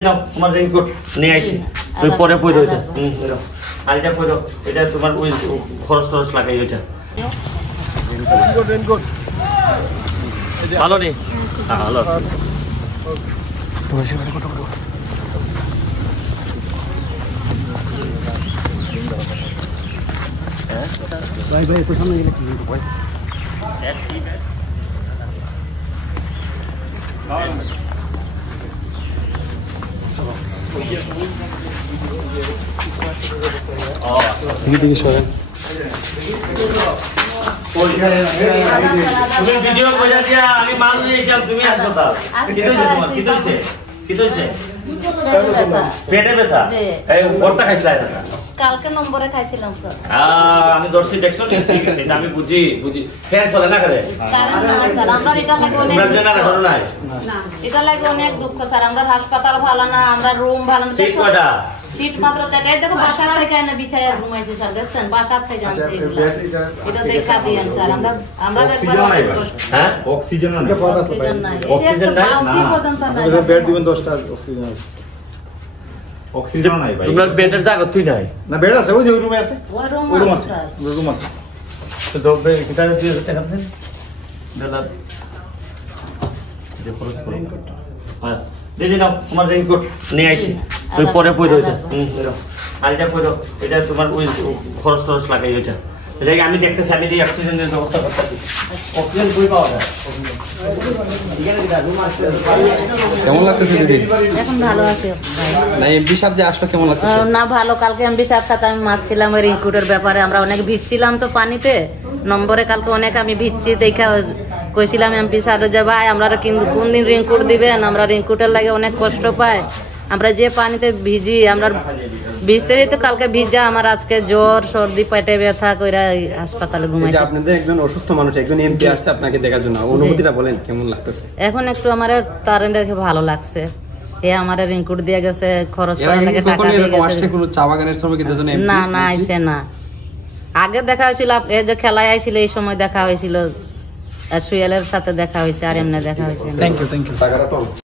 তোমার রেইনকোট নিয়ে আসি তুমি পরে পরে ওইটা আর এটা পরে এটা তোমার ওই খরচ টরচ লাগাই ওইটা রেইনকোট ভালো নেই ভালো আছে ভাই ভাই একটু সামনে গেলে কি ভাই ঠিক আছে তুমি ভিডিও কইরা দিয়া আমি মাল নিয়েছিলাম তুমি হাসপাতাল কি হইছে তোমার কি হইছে পেটে ব্যথা এই ওরটা খাইছিলা না কালকে নম্বরে খাইছিলাম স্যার আমি দর্শি দেখছো ঠিক আছে আমি বুঝি ফ্যান চলে না করে কারণ স্যার আমরা এটা লাগে অনেক জানা না ঘটনা না এটা লাগে অনেক দুঃখ স্যার আমরা হাসপাতাল ভালো না আমরা রুম ভালো না সিট কয়টা সিট মাত্র চারটা দেখো বাসা থেকে এনে বিছায়া ঘুমাইছে স্যার দেখছেন বাসা থেকে আনছে এগুলো এটা দেখা দিয়েন স্যার আমরা হ্যাঁ অক্সিজেন নাই অক্সিজেন নাই না পর্যন্ত নাই বেড দিবেন 10টা অক্সিজেন আছে অক্সিজেন নাই ভাই তোমার বেডের জায়গা তুই নাই না বেড আছে ওই যে রুমে আছে ওই রুম আছে স্যার রুম আছে তো দবে কিটা দিয়ে দেখাছেন বেলা যে খরচ করো হ্যাঁ দিদি নাও তোমার রেইনকোট নিয়ে আসি তুমি পরে পরে ওইটা আর এটা পরে এটা তোমার ওই খরচ টরচ লাগাই ওইটা এটাকে আমি দেখতেছি আমি এই অক্সিজেনের ব্যবস্থা করতেছি অক্সিজেন কই পাওয়া যায় কেমন লাগতেছে দিদি? এখন ভালো আছে না এমপি সাহেব যে আসলো কেমন লাগতেছে? না ভালো কালকে এমপি সাহেব সাথে আমি মারছিলাম ওই রিংকুটের ব্যাপারে আমরা অনেক ভিজছিলাম তো পানিতে নম্বরে কালকে অনেক আমি ভিজছি দেখা কইছিলাম এমপি স্যার যে ভাই আমরা কিন্তু কোন দিন রিংকুট দিবেন আমরা রিংকুটের লাগে অনেক কষ্ট পাই আমরা যে পানিতে ভিজি আমরা ভিজতে ভিজতে কালকে ভিজা আমার আজকে জ্বর সর্দি পেটে ব্যথা কইরা হাসপাতালে ঘুমাইছি আপনাদের একজন অসুস্থ মানুষ একজন এমপি আসছে আপনাকে দেখার জন্য অনুভূতিটা বলেন কেমন লাগতেছে? এখন একটু আমার তার দেখে ভালো লাগছে এ আমার রিংকুট দিয়ে গেছে খরচ করার লাগে টাকা দিয়ে গেছে কোনো চা বাগানের শ্রমিকদের জন্য না না আইছে না আগে দেখা হয়েছিল এই যে খেলায় আইছিল এই সময় দেখা হয়েছিল সুয়েলের সাথে দেখা হয়েছে আর এমনি দেখা হয়েছে থ্যাংক ইউ টাকাটা তো